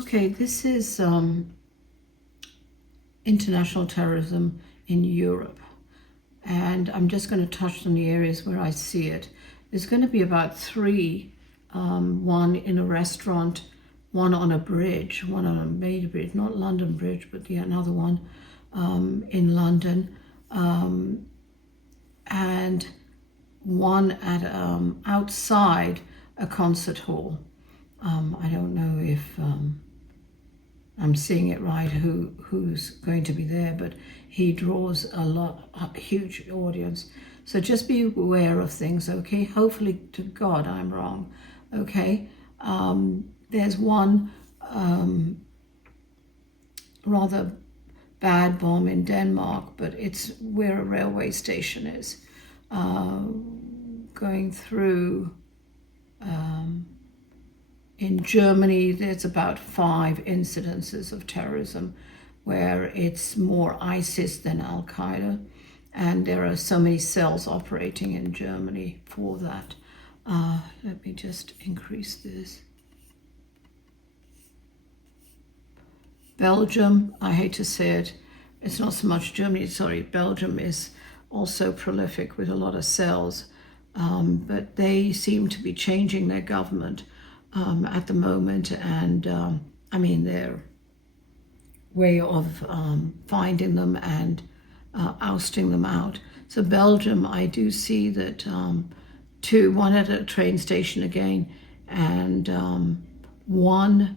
Okay, this is international terrorism in Europe. And I'm just going to touch on the areas where I see it. There's going to be about three, one in a restaurant, one on a bridge, one on a major bridge, not London Bridge, but another one in London, and one at outside a concert hall. I don't know if I'm seeing it right, who's going to be there, but he draws a huge audience. So just be aware of things, okay? Hopefully, to God, I'm wrong, okay? There's one rather bad bomb in Denmark, but it's where a railway station is, going through. In Germany, there's about 5 incidences of terrorism where it's more ISIS than Al-Qaeda, and there are so many cells operating in Germany for that. Let me just increase this. Belgium, I hate to say it, it's not so much Germany, sorry, Belgium is also prolific with a lot of cells, but they seem to be changing their government at the moment, and I mean their way of finding them and ousting them out. So Belgium, I do see that one at a train station again, and one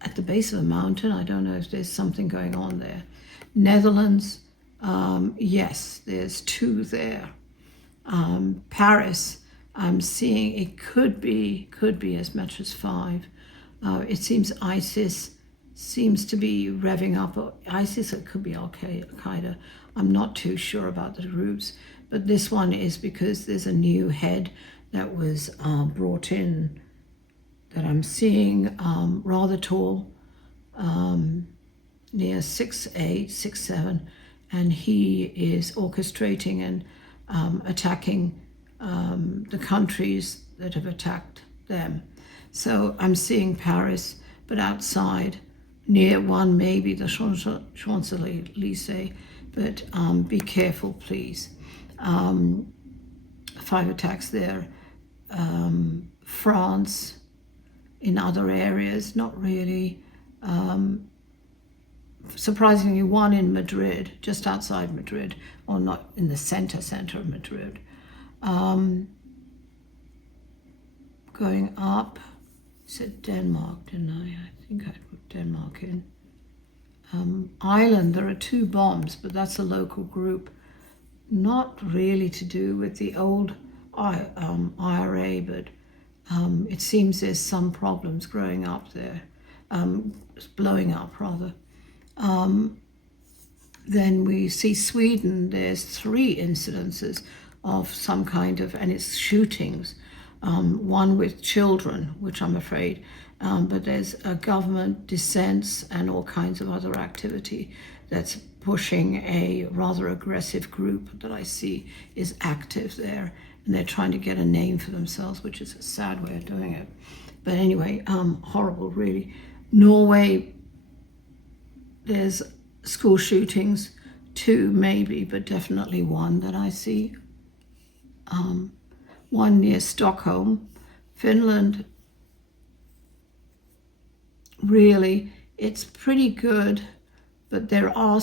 at the base of a mountain. I don't know if there's something going on there. Netherlands, yes, there's 2 there. Paris, I'm seeing it could be as much as 5. It seems ISIS seems to be revving up. ISIS, it could be Al-Qaeda. I'm not too sure about the groups, but this one is because there's a new head that was brought in that I'm seeing, rather tall, near 6'8", 6'7", and he is orchestrating and attacking the countries that have attacked them. So I'm seeing Paris, but outside, near one, maybe the Champs-Elysees, but be careful, please. 5 attacks there. France, in other areas, not really. Surprisingly, 1 in Madrid, just outside Madrid, or not in the center of Madrid. Going up, I said Denmark, didn't I? I think I put Denmark in. Ireland, there are 2 bombs, but that's a local group. Not really to do with the old IRA, but it seems there's some problems growing up there, blowing up rather. Then we see Sweden, there's 3 incidences of some kind of, and it's shootings, one with children, which I'm afraid, but there's a government dissents and all kinds of other activity that's pushing a rather aggressive group that I see is active there, and they're trying to get a name for themselves, which is a sad way of doing it. But anyway, horrible, really. Norway, there's school shootings, 2 maybe, but definitely 1 that I see. 1 near Stockholm. Finland, really, it's pretty good, but there are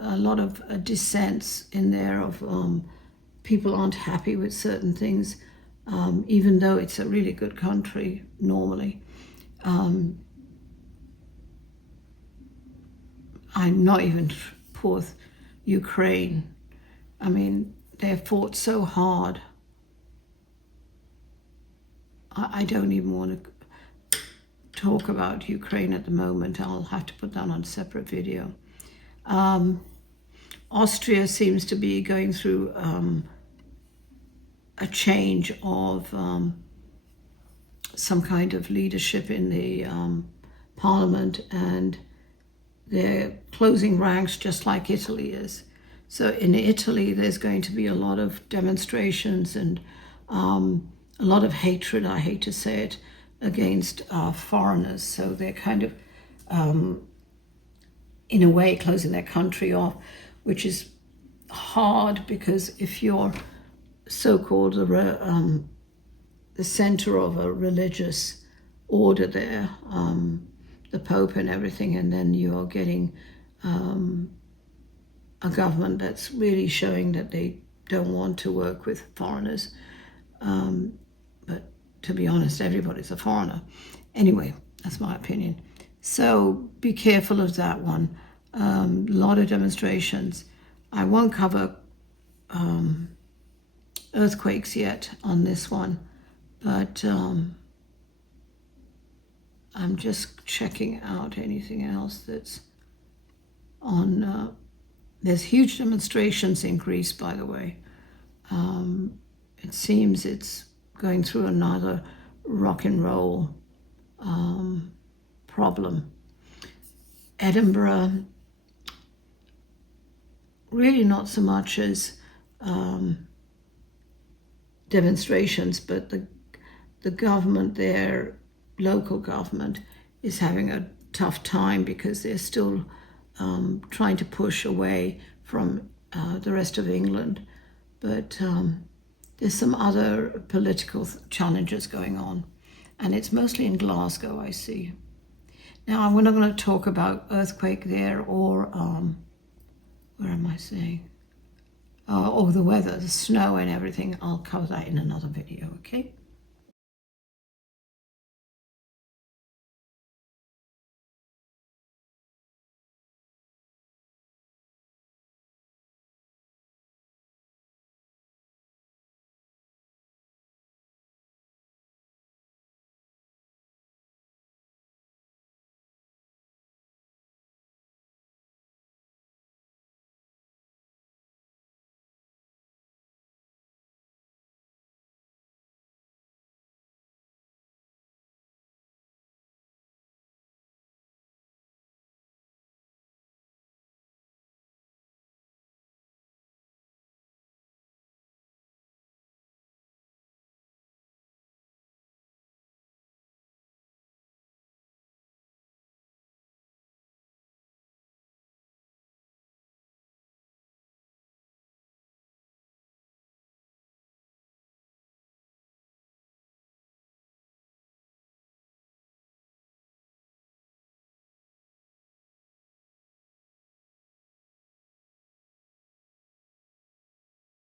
a lot of dissents in there of people aren't happy with certain things, even though it's a really good country normally. I'm not even Ukraine. I mean, they have fought so hard. I don't even want to talk about Ukraine at the moment. I'll have to put that on a separate video. Austria seems to be going through a change of some kind of leadership in the parliament, and they're closing ranks just like Italy is. So in Italy, there's going to be a lot of demonstrations and a lot of hatred, I hate to say it, against foreigners. So they're kind of in a way closing their country off, which is hard because if you're so-called the center of a religious order there, the Pope and everything, and then you're getting a government that's really showing that they don't want to work with foreigners. But to be honest, everybody's a foreigner. Anyway, that's my opinion. So be careful of that one. A lot of demonstrations. I won't cover earthquakes yet on this one, but I'm just checking out anything else that's on. There's huge demonstrations in Greece, by the way. It seems it's going through another rock and roll problem. Edinburgh, really not so much as demonstrations, but the government there, local government, is having a tough time because they're still trying to push away from the rest of England. But there's some other political challenges going on, and it's mostly in Glasgow, I see. Now, we're not going to talk about earthquake there or, where am I saying? Or the weather, the snow and everything. I'll cover that in another video, okay?